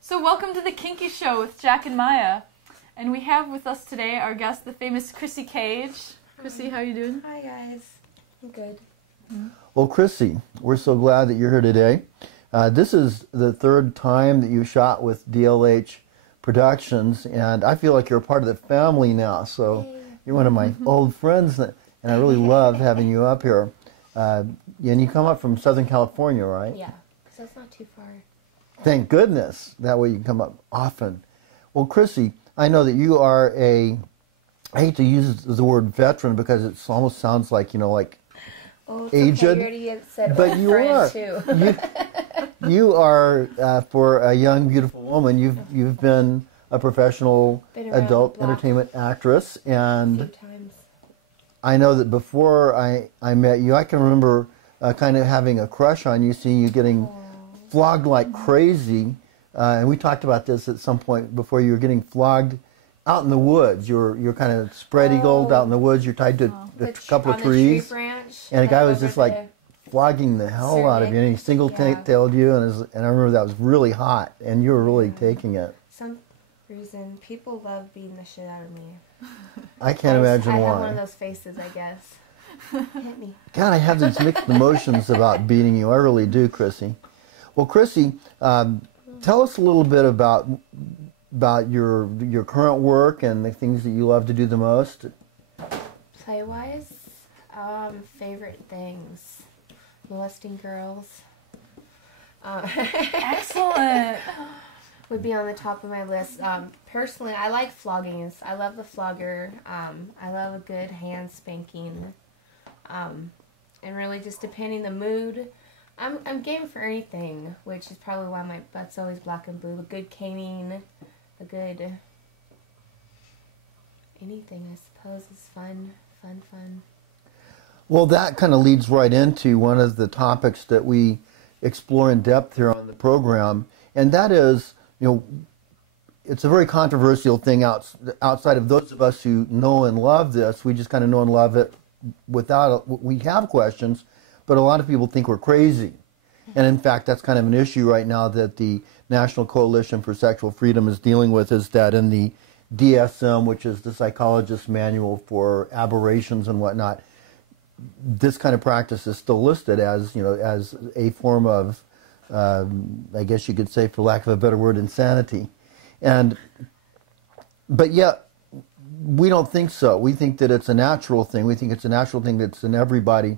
So welcome to the Kinky Show with Jack and Maya. And we have with us today our guest, the famous Krissy Kage. Krissy, how are you doing? Hi guys, I'm good. Well, Krissy, we're so glad that you're here today. This is the third time that you shot with DLH Productions, and I feel like you're a part of the family now. So Yay. you're one of my old friends, and I really love having you up here. And you come up from Southern California, right? Yeah, because that's not too far. Thank goodness. That way you can come up often. Well, Krissy, I know that you are I hate to use the word veteran because it almost sounds like, like Oh, it's aged. okay. You already said But old you friend, are. too. You are, for a young, beautiful woman, you've been a professional Been around adult the block entertainment actress, a few and times. I know that before I met you, I can remember kind of having a crush on you, seeing you getting flogged like crazy, and we talked about this at some point before. You were getting flogged out in the woods. You're kind of spread eagled out in the woods. You're tied to a couple of trees, tree branch, and a guy was over just like flogging the hell out of you, and he single-tailed you, and I remember that was really hot, and you were really taking it. some reason people love beating the shit out of me. I can't imagine I why. have one of those faces, I guess. Hit me. God, I have these mixed emotions about beating you. I really do, Krissy. Well, Krissy, tell us a little bit about your current work and the things that you love to do the most. Play-wise, favorite things. Molesting girls. Excellent. Would be on the top of my list. Personally, I like flogging. I love the flogger. I love a good hand spanking. And really just depending the mood, I'm game for anything, which is probably why my butt's always black and blue. A good caning, a good anything, I suppose, is fun. Well, that kind of leads right into one of the topics that we explore in depth here on the program, and that is, it's a very controversial thing outside of those of us who know and love this. We just kind of know and love it we have questions, but a lot of people think we're crazy. And in fact, that's kind of an issue right now that the National Coalition for Sexual Freedom is dealing with, is that in the DSM, which is the psychologist's manual for aberrations and whatnot, this kind of practice is still listed as, as a form of, I guess you could say, for lack of a better word, insanity. But yet, we don't think so. We think that it's a natural thing. We think it's a natural thing that's in everybody,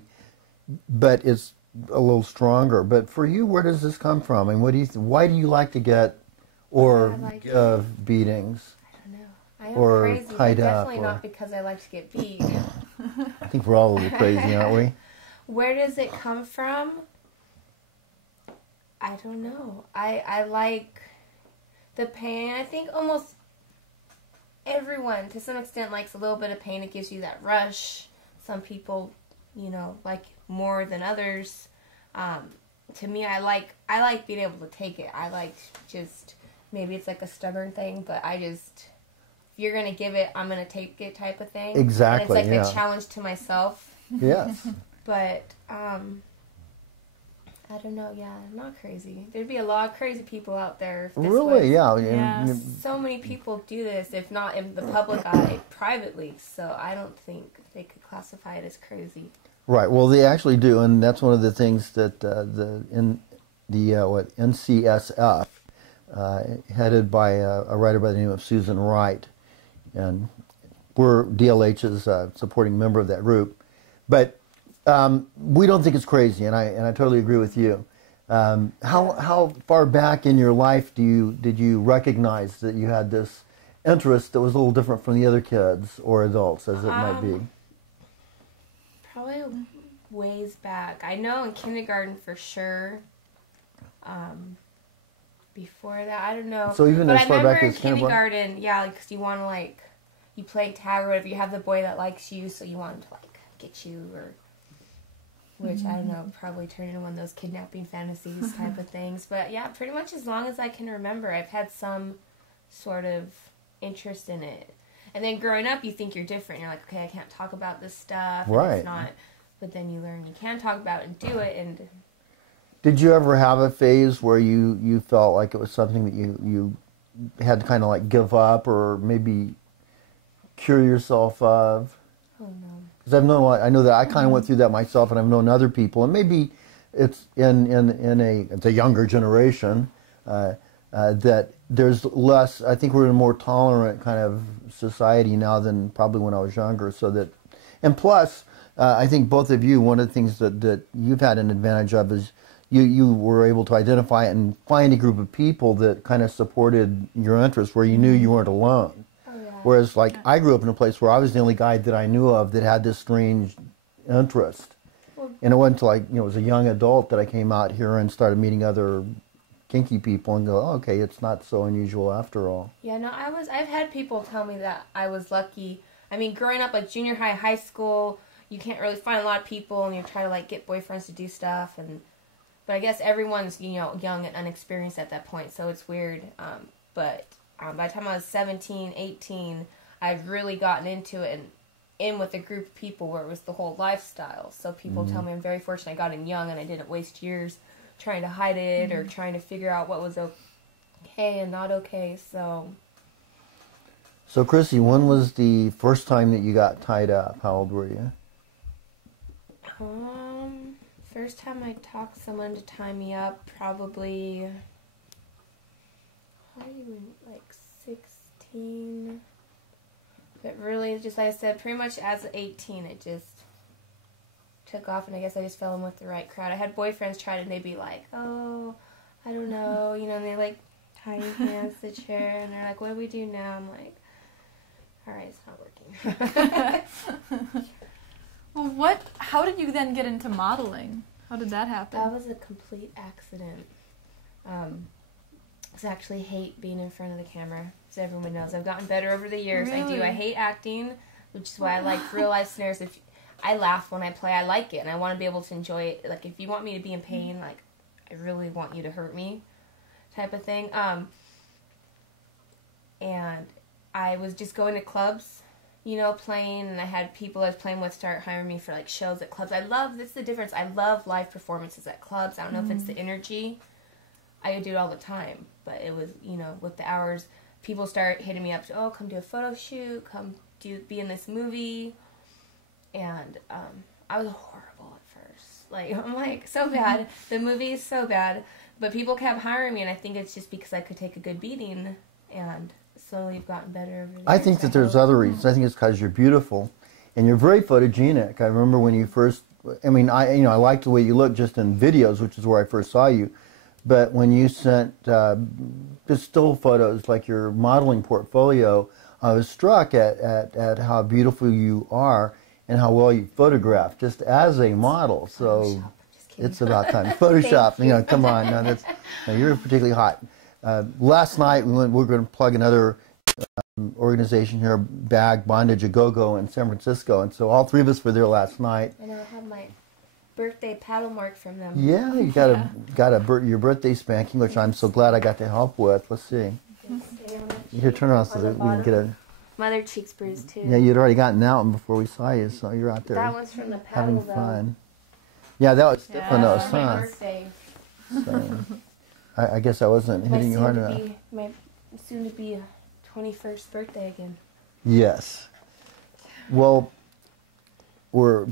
but it's a little stronger. But for you, where does this come from? And what do you? Why do you like to get or give beatings? I don't know. I am or crazy, but tied up, definitely not because I like to get beat. I think we're all a little crazy, aren't we? Where does it come from? I don't know. I like the pain. I think almost everyone, to some extent, likes a little bit of pain. It gives you that rush. Some people, like more than others. To me, I like being able to take it. I like just, maybe it's like a stubborn thing, but if you're going to give it, I'm going to take it type of thing. Exactly, and it's like a challenge to myself. Yes. But, I don't know, I'm not crazy. There'd be a lot of crazy people out there. If this Really, was, yeah. So many people do this, if not in the public eye, privately. So I don't think they could classify it as crazy. Right. Well, they actually do, and that's one of the things that NCSF, headed by a writer by the name of Susan Wright, and we're DLH's supporting member of that group, but we don't think it's crazy, and I totally agree with you. How far back in your life did you recognize that you had this interest that was a little different from the other kids or adults, as it might be? Probably ways back. I know in kindergarten for sure. Before that, I don't know. So even but as far back as kindergarten, because you want to you play tag or whatever. You have the boy that likes you, so you want him to get you, or which I don't know, probably turned into one of those kidnapping fantasies type of things. But yeah, pretty much as long as I can remember, I've had some sort of interest in it. And then growing up, you think you're different. You're like, okay, I can't talk about this stuff. Right. It's not. But then you learn you can talk about it and do it. And Did you ever have a phase where you felt like it was something that you had to kind of like give up or maybe cure yourself of? Oh no. Because I know that I kind of went through that myself, and I've known other people, and maybe it's it's a younger generation that there's less. I think we're in a more tolerant kind of society now than probably when I was younger. So that, and plus, I think both of you, one of the things that you've had an advantage of is you were able to identify and find a group of people that kind of supported your interests, where you knew you weren't alone. Oh, yeah. Whereas, like, I grew up in a place where I was the only guy that I knew of that had this strange interest. Well, And it wasn't until, like, as a young adult that I came out here and started meeting other kinky people and go, oh, okay, it's not so unusual after all. yeah, no, I've had people tell me that I was lucky. I mean, growing up, like, junior high, high school, you can't really find a lot of people, and you try to, like, get boyfriends to do stuff, but I guess everyone's, young and unexperienced at that point, so it's weird. But by the time I was 17, 18, I'd really gotten into it and in with a group of people where it was the whole lifestyle. So people tell me I'm very fortunate I got in young and I didn't waste years trying to hide it or trying to figure out what was okay and not okay. So Krissy, when was the first time that you got tied up? How old were you? First time I talked someone to tie me up, probably, like 16. But really, just like I said, pretty much as 18, it just took off, and I guess I just fell in with the right crowd. I had boyfriends try to, and they'd be like, oh, I don't know, and they like tie your hands to the chair, and they're like, what do we do now? I'm like, all right, it's not working. Well, how did you then get into modeling? How did that happen? That was a complete accident. I actually hate being in front of the camera, as everyone knows. I've gotten better over the years. Really? I do. I hate acting, which is why I like real life scenarios. If I laugh when I play, I like it, and I want to be able to enjoy it. Like, if you want me to be in pain, like, I really want you to hurt me, type of thing. And I was just going to clubs, playing, and I had people I was playing with start hiring me for, like, shows at clubs. This is the difference. I love live performances at clubs. I don't know if it's the energy. I would do it all the time, but it was, with the hours, people start hitting me up to, oh, come do a photo shoot, come be in this movie, and I was horrible at first. Like, I'm like, so bad. The movie is so bad, but people kept hiring me, and I think it's just because I could take a good beating, and slowly have gotten better over the years. I think that there's other reasons. I think it's because you're beautiful, and you're very photogenic. I remember when you first, I liked the way you looked just in videos, which is where I first saw you. But when you sent just still photos, like your modeling portfolio, I was struck at how beautiful you are and how well you photograph, just as a model. So it's about time. Photoshop, come on. No, you're particularly hot. Last night we're going to plug another organization here, Bag Bondage A Go-Go in San Francisco, and so all three of us were there last night. I know, I have my birthday paddle mark from them. Yeah, you got your birthday spanking, which I'm so glad I got to help with. Let's see. You should turn around so that we can get a. My other cheek's bruised too. Yeah, you'd already gotten that one before we saw you, so you're out there. That one's from the paddle, having fun. Yeah, that was different, though. huh? My birthday. So, I guess I wasn't hitting you hard enough. My soon-to-be 21st birthday again. Yes. Well, we're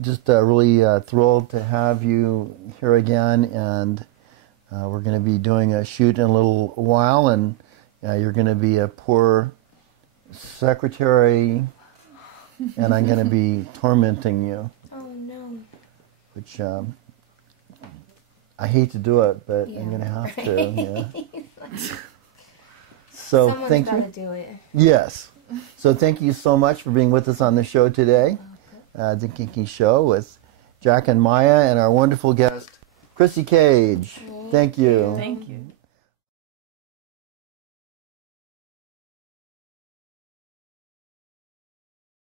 just really thrilled to have you here again, and we're going to be doing a shoot in a little while, and you're going to be a poor secretary, and I'm going to be tormenting you. Oh, no. Which I hate to do it, but I'm going to have to. Yeah. So someone's got to do it. Yes. So thank you so much for being with us on the show today, the Kinky Show with Jack and Maya, and our wonderful guest, Krissy Kage. Thank you. Thank you.